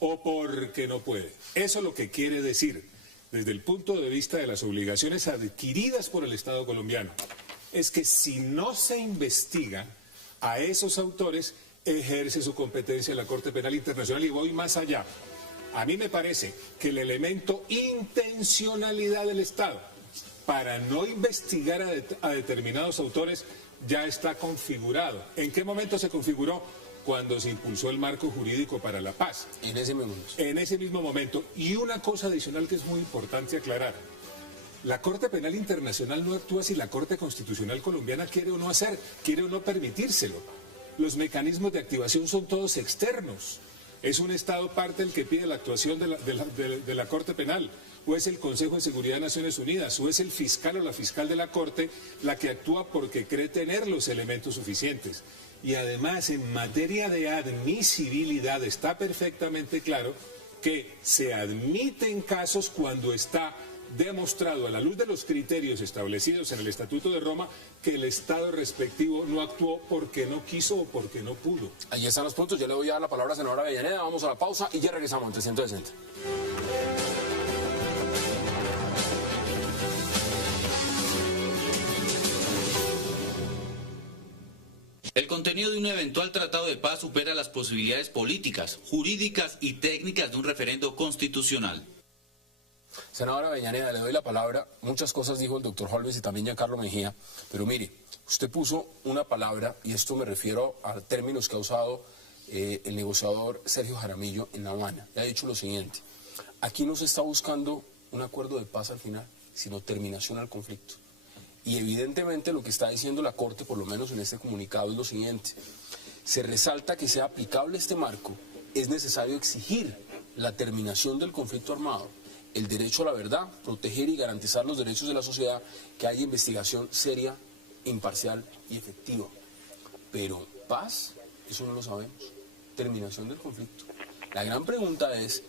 o porque no puede. Eso es lo que quiere decir, desde el punto de vista de las obligaciones adquiridas por el Estado colombiano, es que si no se investiga a esos autores, ejerce su competencia en la Corte Penal Internacional. Y voy más allá. A mí me parece que el elemento intencionalidad del Estado para no investigar a determinados autores ya está configurado. ¿En qué momento se configuró? Cuando se impulsó el marco jurídico para la paz. En ese momento. En ese mismo momento. Y una cosa adicional que es muy importante aclarar. La Corte Penal Internacional no actúa si la Corte Constitucional colombiana quiere o no hacer, quiere o no permitírselo. Los mecanismos de activación son todos externos. ¿Es un Estado parte el que pide la actuación de la Corte Penal? ¿O es el Consejo de Seguridad de Naciones Unidas? ¿O es el fiscal o la fiscal de la Corte la que actúa porque cree tener los elementos suficientes? Y además, en materia de admisibilidad está perfectamente claro que se admiten casos cuando está demostrado a la luz de los criterios establecidos en el Estatuto de Roma que el Estado respectivo no actuó porque no quiso o porque no pudo. Ahí están los puntos. Yo le voy a dar la palabra a la senadora Avellaneda. Vamos a la pausa y ya regresamos en 360. El contenido de un eventual tratado de paz supera las posibilidades políticas, jurídicas y técnicas de un referendo constitucional. Senadora Avellaneda, le doy la palabra. Muchas cosas dijo el doctor Holmes y también Giancarlo Mejía, pero mire, usted puso una palabra, y esto me refiero a términos que ha usado el negociador Sergio Jaramillo en La Habana. Le ha dicho lo siguiente: aquí no se está buscando un acuerdo de paz al final, sino terminación al conflicto. Y evidentemente lo que está diciendo la Corte, por lo menos en este comunicado, es lo siguiente: se resalta que sea aplicable este marco, es necesario exigir la terminación del conflicto armado, el derecho a la verdad, proteger y garantizar los derechos de la sociedad, que haya investigación seria, imparcial y efectiva. Pero paz, eso no lo sabemos. Terminación del conflicto. La gran pregunta es,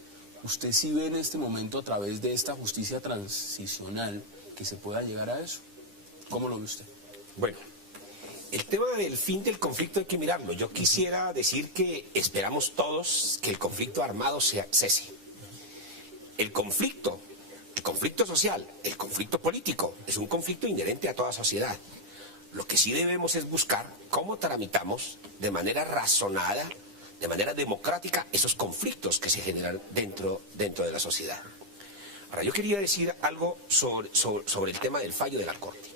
¿usted sí ve en este momento a través de esta justicia transicional que se pueda llegar a eso? ¿Cómo lo ve usted? Bueno, el tema del fin del conflicto hay que mirarlo. Yo quisiera decir que esperamos todos que el conflicto armado cese. El conflicto social, el conflicto político, es un conflicto inherente a toda sociedad. Lo que sí debemos es buscar cómo tramitamos de manera razonada, de manera democrática, esos conflictos que se generan dentro de la sociedad. Ahora, yo quería decir algo sobre el tema del fallo de la Corte.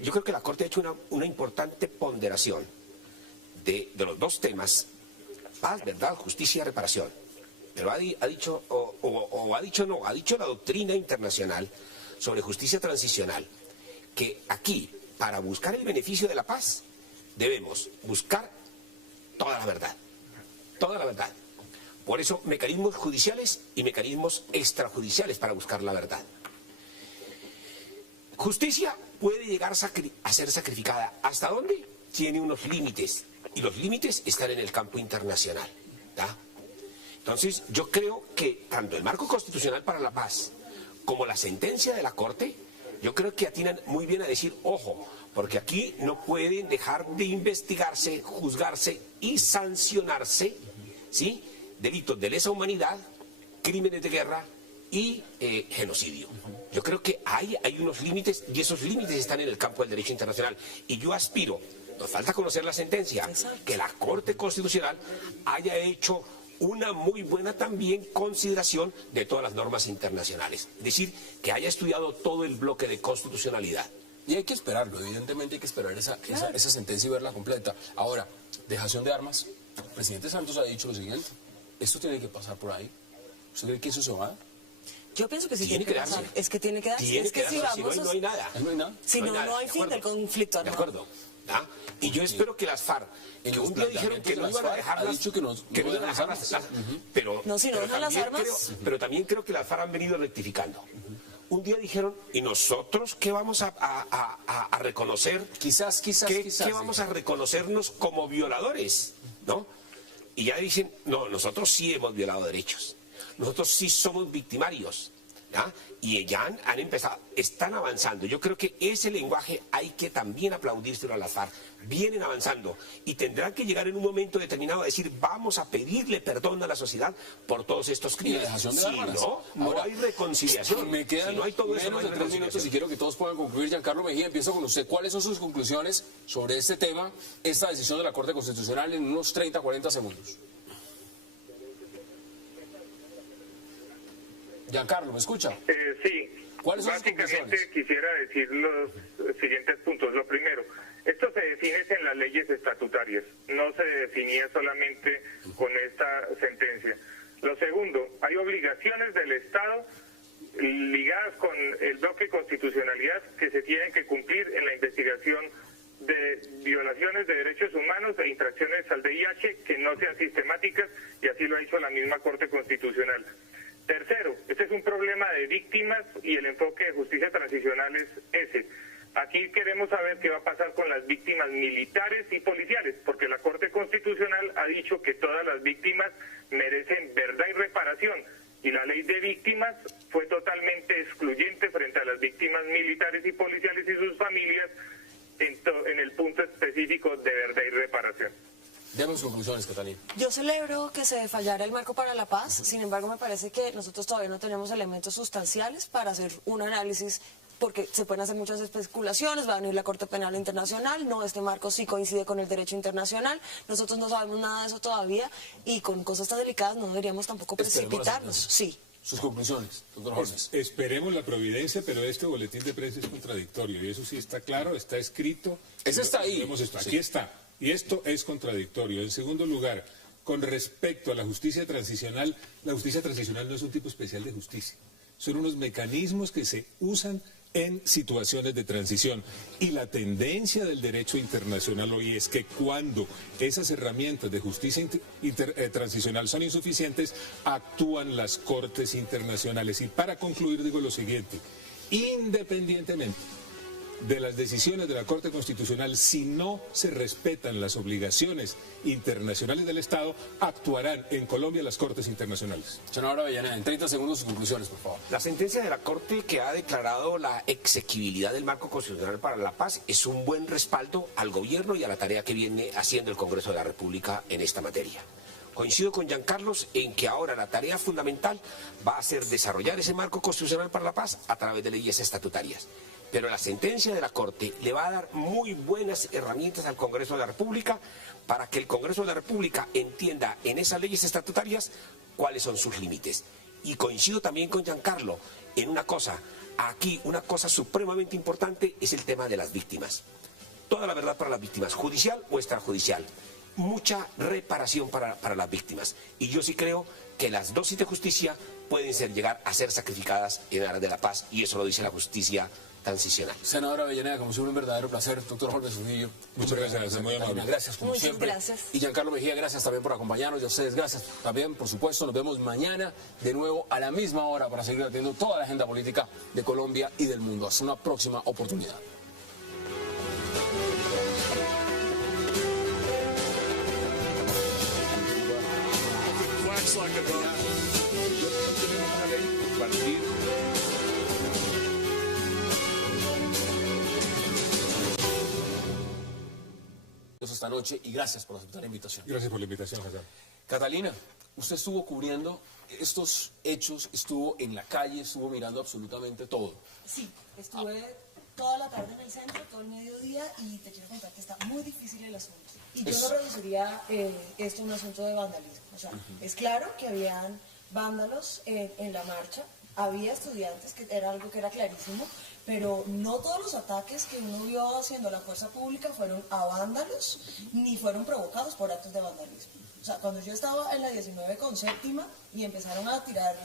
Yo creo que la Corte ha hecho una importante ponderación de los dos temas: paz, verdad, justicia y reparación. Pero ha dicho la doctrina internacional sobre justicia transicional, que aquí, para buscar el beneficio de la paz, debemos buscar toda la verdad. Toda la verdad. Por eso, mecanismos judiciales y mecanismos extrajudiciales para buscar la verdad. Justicia puede llegar a ser sacrificada. ¿Hasta dónde? Tiene unos límites. Y los límites están en el campo internacional. ¿tá? Entonces, yo creo que tanto el marco constitucional para la paz como la sentencia de la Corte, yo creo que atinan muy bien a decir, ojo, porque aquí no pueden dejar de investigarse, juzgarse y sancionarse, ¿sí?, delitos de lesa humanidad, crímenes de guerra y genocidio. Yo creo que hay unos límites y esos límites están en el campo del derecho internacional. Y yo aspiro, nos falta conocer la sentencia, que la Corte Constitucional haya hecho una muy buena también consideración de todas las normas internacionales. Es decir, que haya estudiado todo el bloque de constitucionalidad. Y hay que esperarlo, evidentemente hay que esperar esa sentencia y verla completa. Ahora, dejación de armas. El presidente Santos ha dicho lo siguiente: esto tiene que pasar por ahí. ¿Usted cree que eso se va a dar? Yo pienso que sí tiene que pasar. Es que tiene que darse. Tiene que darse, si no hay nada. Si no hay fin del conflicto armado. De acuerdo. ¿Ah? Y yo espero que las FARC, que un día dijeron que no iban a dejarlas, que no iban a dejarlas, pero también creo que las FARC han venido rectificando. Un día dijeron, ¿y nosotros qué vamos a reconocer? Quizás. ¿Qué vamos a reconocernos como violadores? ¿No? Y ya dicen, no, nosotros sí hemos violado derechos. Nosotros sí somos victimarios. ¿Ya? Y ya han empezado, están avanzando. Yo creo que ese lenguaje hay que también aplaudírselo a las FARC. Vienen avanzando y tendrán que llegar en un momento determinado a decir, vamos a pedirle perdón a la sociedad por todos estos crímenes. Si no hay reconciliación. Me quedan si no hay todo eso, menos de 3 minutos y quiero que todos puedan concluir. Giancarlo Mejía, empiezo con usted. ¿Cuáles son sus conclusiones sobre este tema, esta decisión de la Corte Constitucional, en unos 30, 40 segundos? Giancarlo, ¿me escucha? Sí. ¿Cuáles son sus conclusiones? Básicamente quisiera decir los siguientes puntos. Lo primero, esto se define en las leyes estatutarias, no se definía solamente con esta sentencia. Lo segundo, hay obligaciones del Estado ligadas con el bloque de constitucionalidad que se tienen que cumplir en la investigación de violaciones de derechos humanos e infracciones al VIH que no sean sistemáticas, y así lo ha dicho la misma Corte Constitucional. Tercero, este es un problema de víctimas y el enfoque de justicia transicional es ese. Aquí queremos saber qué va a pasar con las víctimas militares y policiales, porque la Corte Constitucional ha dicho que todas las víctimas merecen verdad y reparación, y la ley de víctimas fue totalmente excluyente frente a las víctimas militares y policiales y sus familias en el punto específico de verdad y reparación. Demos conclusiones, Catalina. Yo celebro que se fallara el marco para la paz, sin embargo me parece que nosotros todavía no tenemos elementos sustanciales para hacer un análisis, porque se pueden hacer muchas especulaciones, va a venir la Corte Penal Internacional, no, este marco sí coincide con el derecho internacional, nosotros no sabemos nada de eso todavía, y con cosas tan delicadas no deberíamos tampoco precipitarnos. Sí. Sus conclusiones, doctor Holmes. Esperemos la providencia, pero este boletín de prensa es contradictorio, y eso sí está claro, está escrito. Eso está ahí. Aquí está. Y esto es contradictorio. En segundo lugar, con respecto a la justicia transicional no es un tipo especial de justicia. Son unos mecanismos que se usan en situaciones de transición. Y la tendencia del derecho internacional hoy es que cuando esas herramientas de justicia transicional son insuficientes, actúan las cortes internacionales. Y para concluir digo lo siguiente: independientemente de las decisiones de la Corte Constitucional, si no se respetan las obligaciones internacionales del Estado, actuarán en Colombia las Cortes Internacionales. Senadora Avellaneda, en 30 segundos sus conclusiones, por favor. La sentencia de la Corte, que ha declarado la exequibilidad del marco constitucional para la paz, es un buen respaldo al gobierno y a la tarea que viene haciendo el Congreso de la República en esta materia. Coincido con Giancarlos en que ahora la tarea fundamental va a ser desarrollar ese marco constitucional para la paz a través de leyes estatutarias. Pero la sentencia de la Corte le va a dar muy buenas herramientas al Congreso de la República para que el Congreso de la República entienda en esas leyes estatutarias cuáles son sus límites. Y coincido también con Giancarlo en una cosa: aquí una cosa supremamente importante es el tema de las víctimas. Toda la verdad para las víctimas, judicial o extrajudicial. Mucha reparación para las víctimas. Y yo sí creo que las dosis de justicia pueden llegar a ser sacrificadas en aras de la paz, y eso lo dice la justicia transicional. Senadora Avellaneda, como siempre, un verdadero placer. Doctor Jorge Zunillo, muchas gracias, muy amable. Gracias, como Muchas siempre. gracias. Y Giancarlo Mejía, gracias también por acompañarnos. Y a ustedes, gracias también, por supuesto. Nos vemos mañana de nuevo a la misma hora para seguir atendiendo toda la agenda política de Colombia y del mundo. Hasta una próxima oportunidad. Esta noche, y gracias por aceptar la invitación. Gracias por la invitación, Hassan. Catalina, usted estuvo cubriendo estos hechos, estuvo en la calle, estuvo mirando absolutamente todo. Sí, estuve toda la tarde en el centro, todo el mediodía, y te quiero contar que está muy difícil el asunto. Y yo no reduciría esto a un asunto de vandalismo. O sea, es claro que habían vándalos en la marcha, había estudiantes, que era algo que era clarísimo, pero no todos los ataques que uno vio haciendo la fuerza pública fueron a vándalos, ni fueron provocados por actos de vandalismo. O sea, cuando yo estaba en la 19 con séptima y empezaron a tirar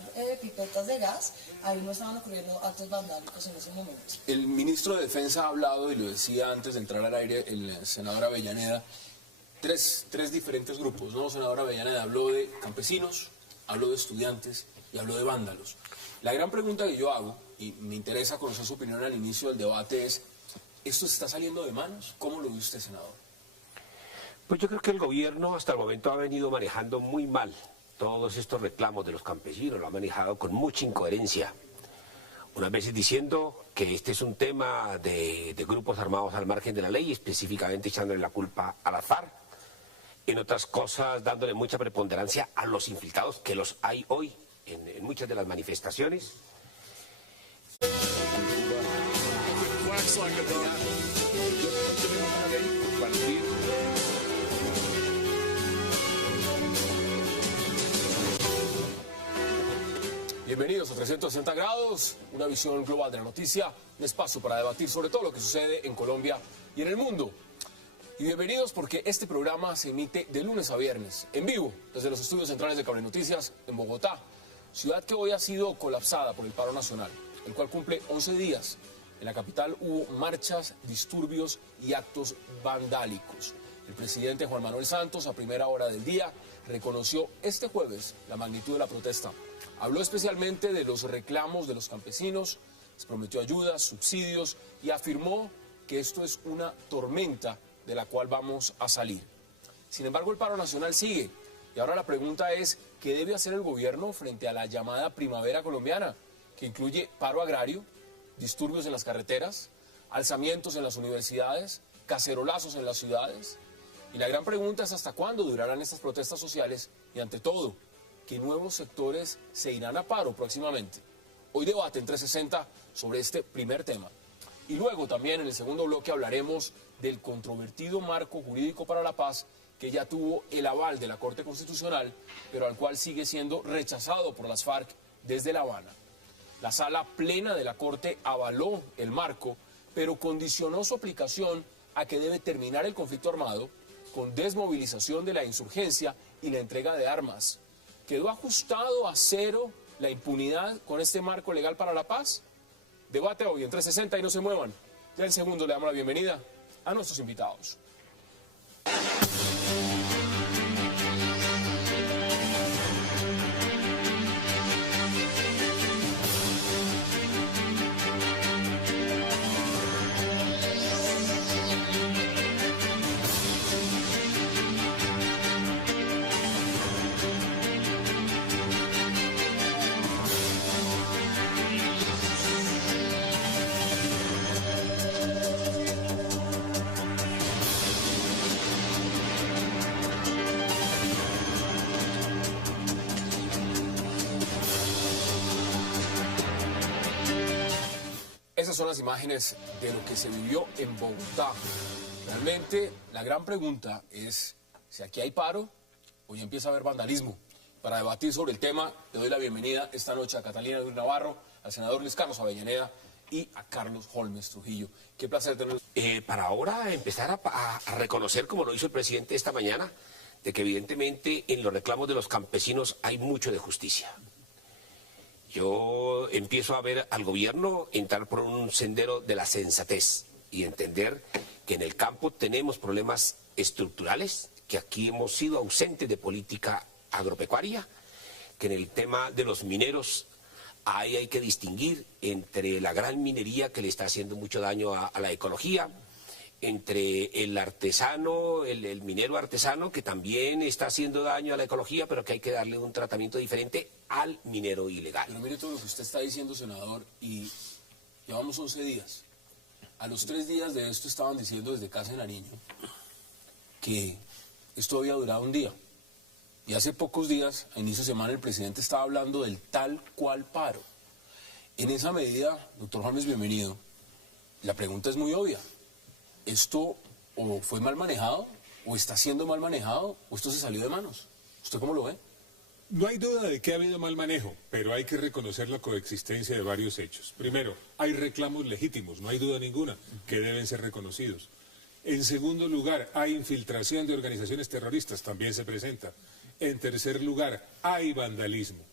pipetas de gas, ahí no estaban ocurriendo actos vandálicos en ese momento. El ministro de Defensa ha hablado, y lo decía antes de entrar al aire el senador Avellaneda, tres diferentes grupos, ¿no? Senador Avellaneda habló de campesinos, habló de estudiantes y habló de vándalos. La gran pregunta que yo hago, y me interesa conocer su opinión al inicio del debate, es: ¿esto se está saliendo de manos? ¿Cómo lo ve usted, senador? Pues yo creo que el gobierno hasta el momento ha venido manejando muy mal todos estos reclamos de los campesinos, lo ha manejado con mucha incoherencia. Unas veces diciendo que este es un tema de grupos armados al margen de la ley, específicamente echándole la culpa a las FARC. En otras cosas dándole mucha preponderancia a los infiltrados, que los hay hoy en muchas de las manifestaciones. Bienvenidos a 360 grados, una visión global de la noticia, un espacio para debatir sobre todo lo que sucede en Colombia y en el mundo. Y bienvenidos porque este programa se emite de lunes a viernes, en vivo, desde los estudios centrales de Cable Noticias en Bogotá, ciudad que hoy ha sido colapsada por el paro nacional, el cual cumple 11 días. En la capital hubo marchas, disturbios y actos vandálicos. El presidente Juan Manuel Santos, a primera hora del día, reconoció este jueves la magnitud de la protesta. Habló especialmente de los reclamos de los campesinos, les prometió ayudas, subsidios y afirmó que esto es una tormenta de la cual vamos a salir. Sin embargo, el paro nacional sigue. Y ahora la pregunta es: ¿qué debe hacer el gobierno frente a la llamada primavera colombiana, que incluye paro agrario, disturbios en las carreteras, alzamientos en las universidades, cacerolazos en las ciudades? Y la gran pregunta es: ¿hasta cuándo durarán estas protestas sociales? Y ante todo, ¿qué nuevos sectores se irán a paro próximamente? Hoy debate en 360 sobre este primer tema. Y luego también en el segundo bloque hablaremos del controvertido marco jurídico para la paz, que ya tuvo el aval de la Corte Constitucional, pero al cual sigue siendo rechazado por las FARC desde La Habana. La sala plena de la Corte avaló el marco, pero condicionó su aplicación a que debe terminar el conflicto armado con desmovilización de la insurgencia y la entrega de armas. ¿Quedó ajustado a cero la impunidad con este marco legal para la paz? Debate hoy en 360 y no se muevan. Ya en segundo le damos la bienvenida a nuestros invitados. Esas son las imágenes de lo que se vivió en Bogotá. Realmente la gran pregunta es si aquí hay paro o ya empieza a haber vandalismo. Para debatir sobre el tema le doy la bienvenida esta noche a Catalina Ruiz Navarro, al senador Luis Carlos Avellaneda y a Carlos Holmes Trujillo. Qué placer tenerlos. Para ahora empezar a reconocer, como lo hizo el presidente esta mañana, de que evidentemente en los reclamos de los campesinos hay mucho de justicia. Yo empiezo a ver al gobierno entrar por un sendero de la sensatez y entender que en el campo tenemos problemas estructurales, que aquí hemos sido ausentes de política agropecuaria, que en el tema de los mineros ahí hay que distinguir entre la gran minería que le está haciendo mucho daño a la ecología, entre el artesano, el minero artesano, que también está haciendo daño a la ecología, pero que hay que darle un tratamiento diferente al minero ilegal. Pero mire todo lo que usted está diciendo, senador, y llevamos 11 días. A los 3 días de esto estaban diciendo desde Casa de Nariño que esto había durado un día. Y hace pocos días, a inicio de semana, el presidente estaba hablando del tal cual paro. En esa medida, doctor Holmes, bienvenido, la pregunta es muy obvia. ¿Esto o fue mal manejado, o está siendo mal manejado, o esto se salió de manos? ¿Usted cómo lo ve? No hay duda de que ha habido mal manejo, pero hay que reconocer la coexistencia de varios hechos. Primero, hay reclamos legítimos, no hay duda ninguna, que deben ser reconocidos. En segundo lugar, hay infiltración de organizaciones terroristas, también se presenta. En tercer lugar, hay vandalismo.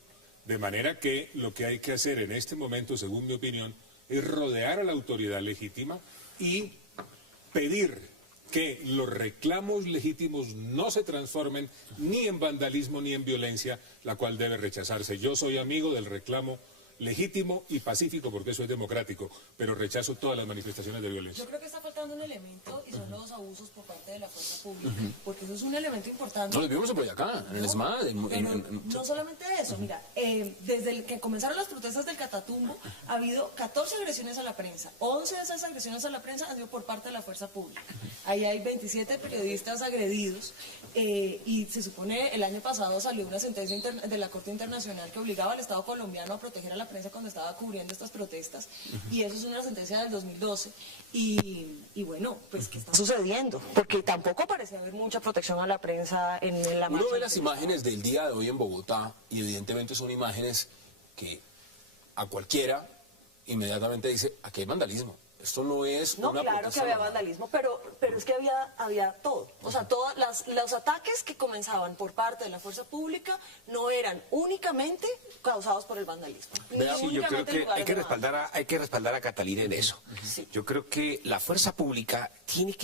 De manera que lo que hay que hacer en este momento, según mi opinión, es rodear a la autoridad legítima y pedir que los reclamos legítimos no se transformen ni en vandalismo ni en violencia, la cual debe rechazarse. Yo soy amigo del reclamo legítimo y pacífico porque eso es democrático, pero rechazo todas las manifestaciones de violencia. Yo creo que está faltando un elemento y son los abusos por parte de la fuerza pública, porque eso es un elemento importante. No, los vimos en Boyacá, en el ESMAD. No solamente eso, mira, desde que comenzaron las protestas del Catatumbo ha habido 14 agresiones a la prensa, 11 de esas agresiones a la prensa han sido por parte de la fuerza pública. Ahí hay 27 periodistas agredidos y se supone el año pasado salió una sentencia de la Corte Internacional que obligaba al Estado colombiano a proteger a la prensa cuando estaba cubriendo estas protestas, y eso es una sentencia del 2012 y bueno, pues ¿qué está sucediendo? Porque tampoco parece haber mucha protección a la prensa en la marcha. Uno ve las imágenes del día de hoy en Bogotá y evidentemente son imágenes que a cualquiera inmediatamente dice, aquí hay vandalismo. Esto no es no, una claro protesta que había normal. vandalismo, pero es que había todo. O sea, los ataques que comenzaban por parte de la fuerza pública no eran únicamente causados por el vandalismo. Sí, yo creo que hay que respaldar a Catalina en eso. Sí. Yo creo que la fuerza pública tiene que